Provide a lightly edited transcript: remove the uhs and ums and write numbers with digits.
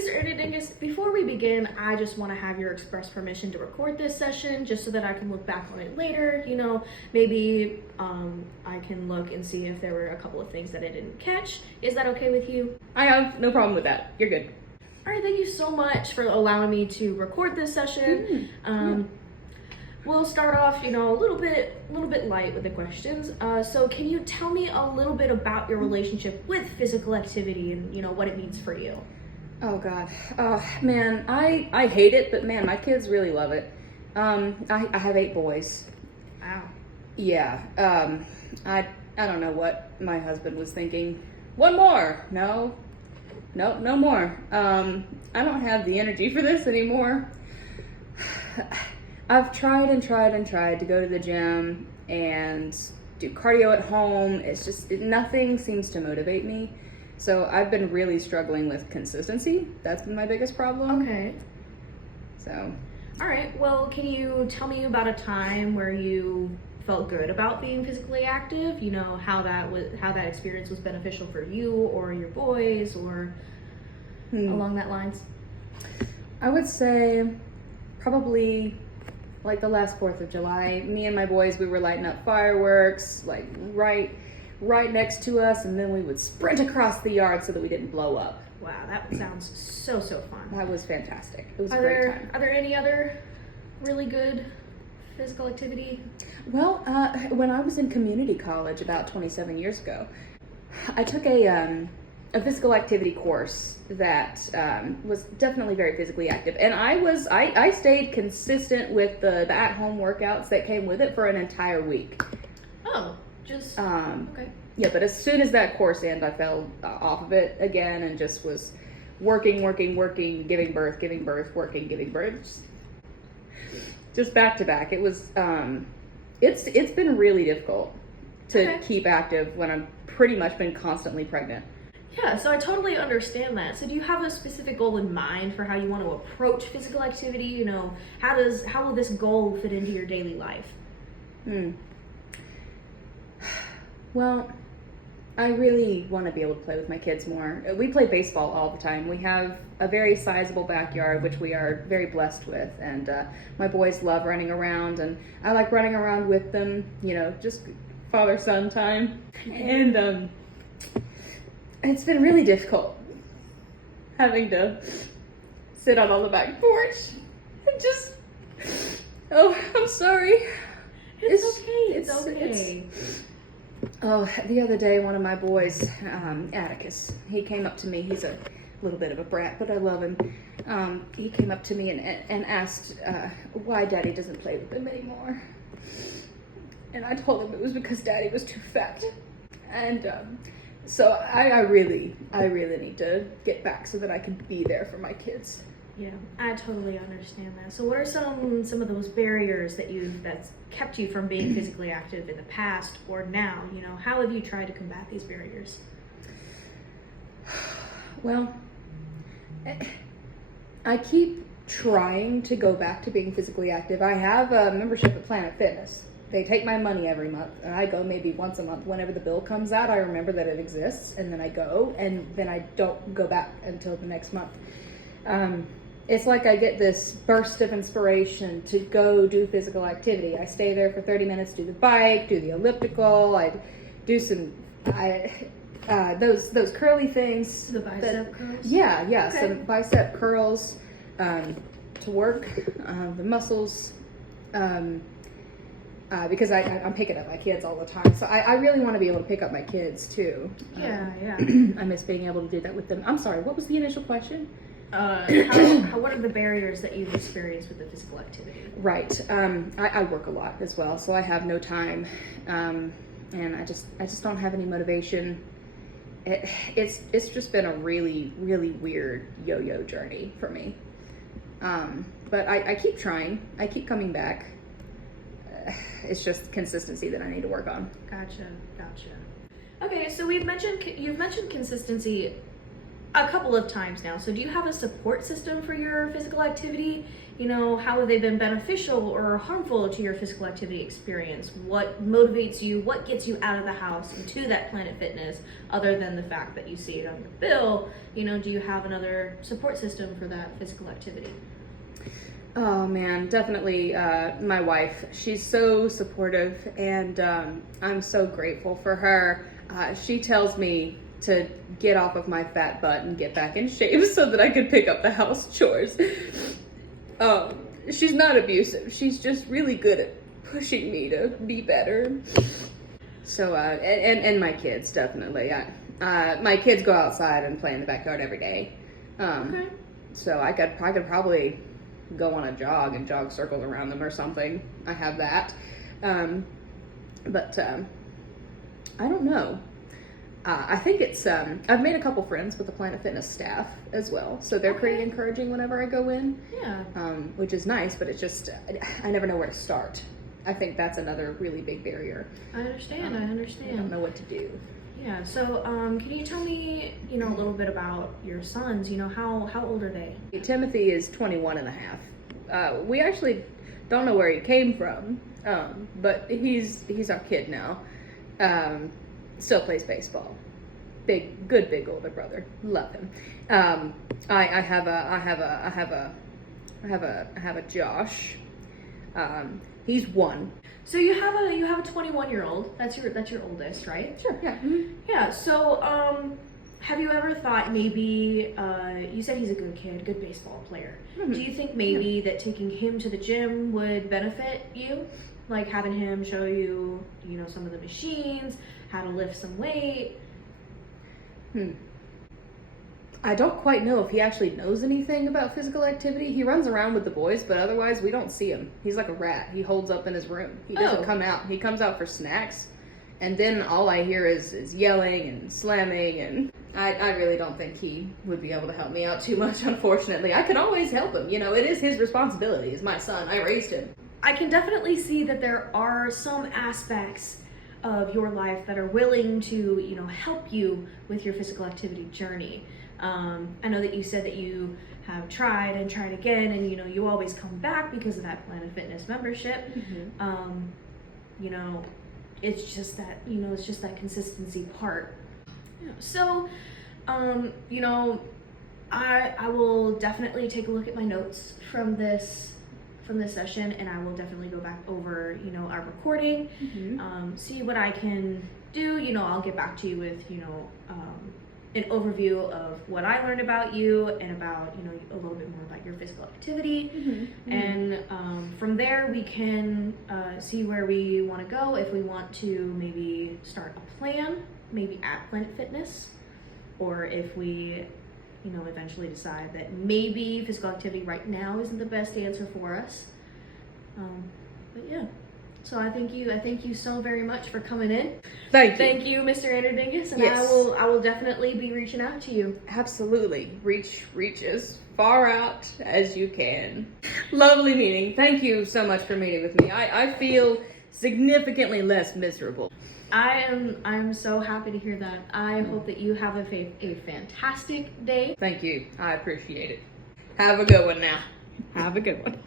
Mr. Erdingus, before we begin, I just want to have your express permission to record this session just so that I can look back on it later. Maybe I can look and see if there were a couple of things that I didn't catch. Is that okay with you? I have no problem with that. You're good. All right, thank you so much for allowing me to record this session. We'll start off, a little bit light with the questions. So can you tell me a little bit about your relationship with physical activity and, what it means for you? Oh God. Oh man, I hate it, but man, my kids really love it. I have 8 boys. Wow. Yeah. I don't know what my husband was thinking. One more. No more. I don't have the energy for this anymore. I've tried to go to the gym and do cardio at home. It's just, nothing seems to motivate me. So I've been really struggling with consistency. That's been my biggest problem. Okay. So. All right. Well, can you tell me about a time where you felt good about being physically active? How that experience was beneficial for you or your boys or along that lines? I would say probably like the last 4th of July. Me and my boys, we were lighting up fireworks like right next to us, and then we would sprint across the yard so that we didn't blow up. Wow, that sounds so fun. That was fantastic. It was a great time. Are there any other really good physical activity? Well, when I was in community college about 27 years ago, I took a physical activity course that was definitely very physically active, and I stayed consistent with the at-home workouts that came with it for an entire week. Oh. Okay. Yeah, but as soon as that course ended, I fell off of it again and just was working, giving birth, working, giving birth. Just back to back. It was, it's been really difficult to keep active when I'm pretty much been constantly pregnant. Yeah, so I totally understand that. So do you have a specific goal in mind for how you want to approach physical activity? How will this goal fit into your daily life? Well, I really want to be able to play with my kids more. We play baseball all the time. We have a very sizable backyard, which we are very blessed with, and my boys love running around, and I like running around with them, just father-son time. And it's been really difficult having to sit out on the back porch and just, oh, I'm sorry. It's okay. The other day, one of my boys, Atticus, he came up to me. He's a little bit of a brat, but I love him. He came up to me and asked why Daddy doesn't play with him anymore. And I told him it was because Daddy was too fat. And so I really need to get back so that I can be there for my kids. Yeah, I totally understand that. So what are some of those barriers that's kept you from being physically active in the past or now? How have you tried to combat these barriers? Well, I keep trying to go back to being physically active. I have a membership at Planet Fitness. They take my money every month, and I go maybe once a month. Whenever the bill comes out, I remember that it exists, and then I go, and then I don't go back until the next month. It's like I get this burst of inspiration to go do physical activity. I stay there for 30 minutes, do the bike, do the elliptical, I do some, those curly things. The bicep curls? Yeah, Okay. Some bicep curls to work the muscles, because I'm picking up my kids all the time. So I really want to be able to pick up my kids too. Yeah. I miss being able to do that with them. I'm sorry, what was the initial question? What are the barriers that you've experienced with the physical activity? Right. I work a lot as well, so I have no time, and I just don't have any motivation. It's just been a really, really weird yo-yo journey for me. But I keep trying. I keep coming back. It's just consistency that I need to work on. Gotcha. Okay, so you've mentioned consistency a couple of times now. So do you have a support system for your physical activity? You know, how have they been beneficial or harmful to your physical activity experience? What motivates you? What gets you out of the house and to that Planet Fitness, other than the fact that you see it on your bill? You know, do you have another support system for that physical activity? Oh man, definitely my wife. She's so supportive, and I'm so grateful for her. She tells me to get off of my fat butt and get back in shape so that I can pick up the house chores. She's not abusive. She's just really good at pushing me to be better. So, and my kids, definitely. My kids go outside and play in the backyard every day. Okay. So I could probably go on a jog and jog circles around them or something. I have that. But I don't know. I think it's, I've made a couple friends with the Planet Fitness staff as well. So they're pretty encouraging whenever I go in. Yeah. Which is nice, but it's just, I never know where to start. I think that's another really big barrier. I understand. I understand. I don't know what to do. Yeah. So, can you tell me, you know, a little bit about your sons? You know, how old are they? Timothy is 21 and a half. We actually don't know where he came from, but he's our kid now. Still plays baseball. Big older brother. Love him. I have a Josh. He's 1. So you have a 21-year-old. That's your oldest, right? Sure. Yeah. Mm-hmm. Yeah. So, have you ever thought maybe, you said he's a good kid, good baseball player. Mm-hmm. Do you think maybe that taking him to the gym would benefit you? Like having him show you, you know, some of the machines, how to lift some weight? I don't quite know if he actually knows anything about physical activity. He runs around with the boys, but otherwise we don't see him. He's like a rat. He holds up in his room. He doesn't come out. He comes out for snacks, and then all I hear is yelling and slamming, and I really don't think he would be able to help me out too much, unfortunately. I could always help him. You know, it is his responsibility. He's my son. I raised him. I can definitely see that there are some aspects of your life that are willing to, you know, help you with your physical activity journey. I know that you said that you have tried and tried again, and you know you always come back because of that Planet Fitness membership. Mm-hmm. You know, it's just that consistency part. Yeah. So, you know, I will definitely take a look at my notes from this session, and I will definitely go back over, you know, our recording, see what I can do. You know, I'll get back to you with, you know, an overview of what I learned about you and about, you know, a little bit more about your physical activity. And from there we can see where we want to go, if we want to maybe start a plan, maybe at Planet Fitness, or if we, you know, eventually decide that maybe physical activity right now isn't the best answer for us. But yeah, so I thank you so very much for coming in. Thank you, Mr. Anderdingus, and yes. I will definitely be reaching out to you. Absolutely. Reach as far out as you can. Lovely meeting. Thank you so much for meeting with me. I feel significantly less miserable. I'm so happy to hear that. I hope that you have a fantastic day. Thank you. I appreciate it. Have a good one now. Have a good one.